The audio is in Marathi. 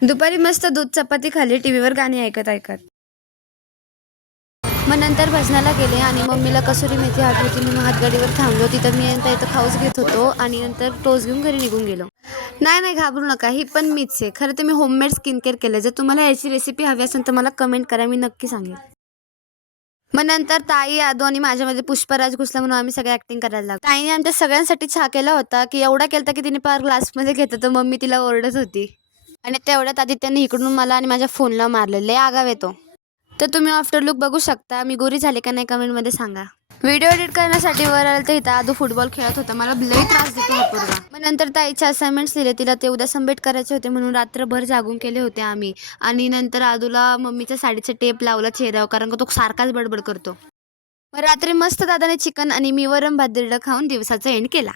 दुपारी मस्त दूध चपाती खाल्ली टीव्हीवर गाणी ऐकत ऐकत. मग नंतर भजनाला गेले आणि मम्मीला कसुरी मेथी आठवती म्हणून हातगाडीवर थांबलो. तिथं मी नंतर इथं खाऊच घेत होतो आणि नंतर टोस घेऊन घरी निघून गेलो. नाही घाबरू नका, ही पण मीच आहे. खरं तर मी होममेड स्किन केअर केलं. जर तुम्हाला याची रेसिपी हवी असेल तर मला कमेंट करा, मी नक्की सांगेन. मग नंतर ताई, आदू आणि माझ्यामध्ये पुष्पराज घुसला म्हणून आम्ही सगळे ऍक्टिंग करायला लागलो. ताईने आमच्या सगळ्यांसाठी चहा केला होता की एवढा केलता की तिने पार ग्लासमध्ये घेतला, तर मम्मी तिला ओरडत होती. आणि तेवढ्यात आदित्याने इकडून मला आणि माझ्या फोनला मारलेले आगाव येतो. तर तुम्ही आफ्टर लुक बघू शकता. मी गोरी झाले का नाही कमेंटमध्ये सांगा. व्हिडिओ एडिट करण्यासाठी वर आलं तर इथं आदू फुटबॉल खेळत होता. मला लई त्रास देतो हा पोरगा. मग नंतर ताईचे असाइनमेंट्स दिले. तिला ते उद्या सबमिट करायचे होते म्हणून रात्रभर जागून केले होते आम्ही. आणि नंतर आदूला मम्मीच्या साडीचा टेप लावला चेहऱ्यावर, कारण का तो सारखाच बडबड करतो. मग रात्री मस्त दादाने चिकन आणि मी वरण भात दिरडं खाऊन दिवसाचा एंड केला.